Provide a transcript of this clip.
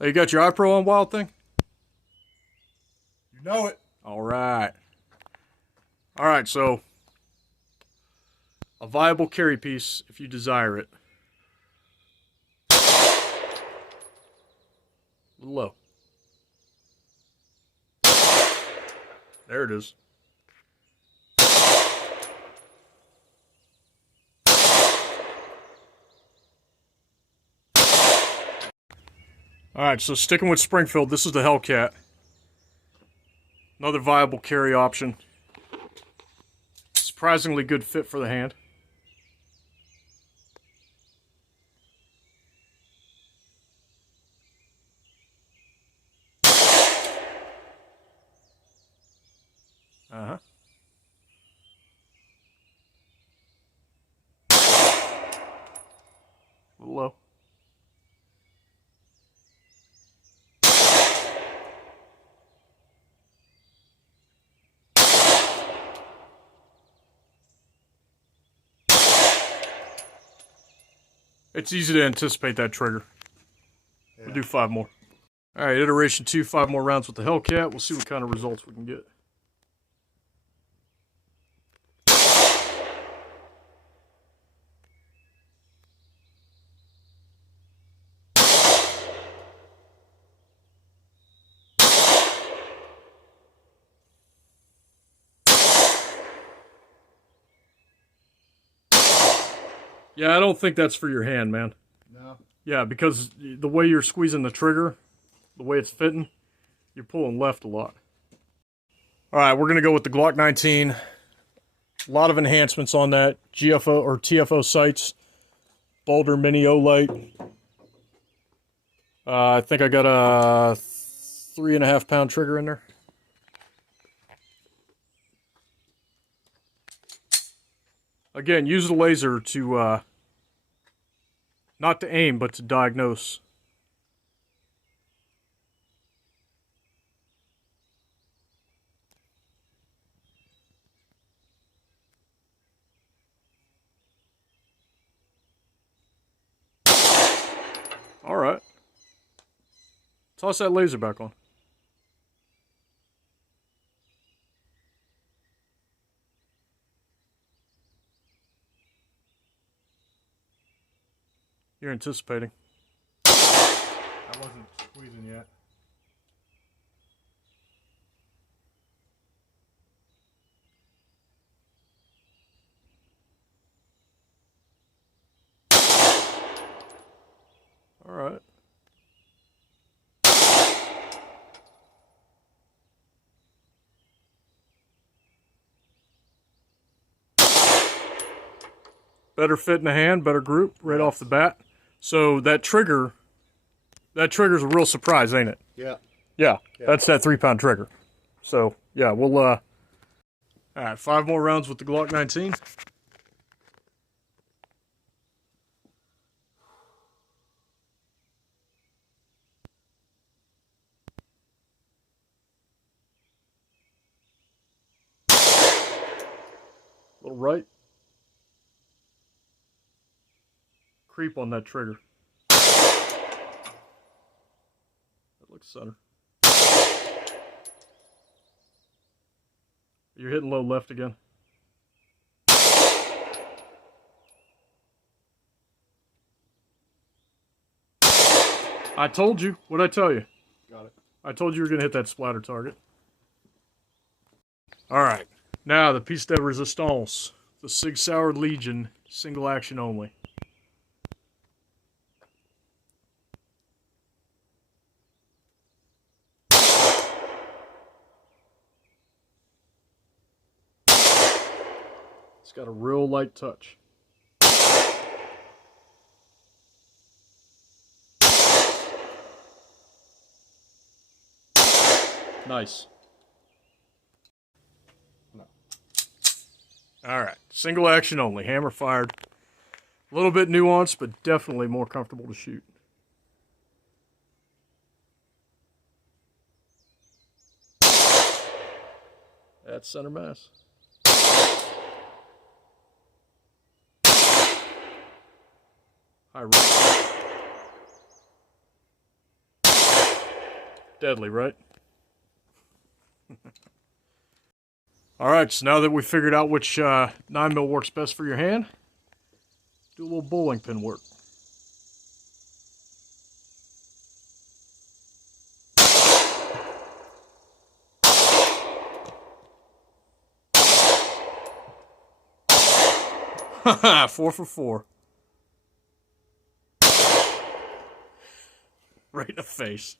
Oh, you got your iPro on, Wild Thing? You know it. All right. All right, so a viable carry piece if you desire it. A little low. There it is. Alright, so sticking with Springfield, this is the Hellcat. Another viable carry option. Surprisingly good fit for the hand. Uh-huh. A little low. It's easy to anticipate that trigger. Yeah. We'll do 5 more. Alright, iteration 2, 5 more rounds with the Hellcat. We'll see what kind of results we can get. Yeah, I don't think that's for your hand, man. No. Yeah, because the way you're squeezing the trigger, the way it's fitting, you're pulling left a lot. Alright, we're going to go with the Glock 19. A lot of enhancements on that. GFO or TFO sights. Boulder Mini O-Light. I think I got a 3.5 pound trigger in there. Again, use the laser to, not to aim, but to diagnose. Alright. Toss that laser back on. You're anticipating. I wasn't squeezing yet. All right. Better fit in the hand, better group right off the bat. So that trigger's a real surprise, ain't it? Yeah. Yeah, that's that 3 pound trigger. So, yeah, we'll, all right, 5 more rounds with the Glock 19. Little right. Creep on that trigger. That looks center. You're hitting low left again. I told you. What'd I tell you? Got it. I told you were going to hit that splatter target. Alright. Now, the piece de resistance. The Sign Sauer Legion. Single action only. It's got a real light touch. Nice. No. Alright, single action only, hammer fired. A little bit nuanced, but definitely more comfortable to shoot. That's center mass. High roll. Deadly, right? Alright, so now that we figured out which 9mm works best for your hand, do a little bowling pin work. Haha, 4 for 4. Right in the face.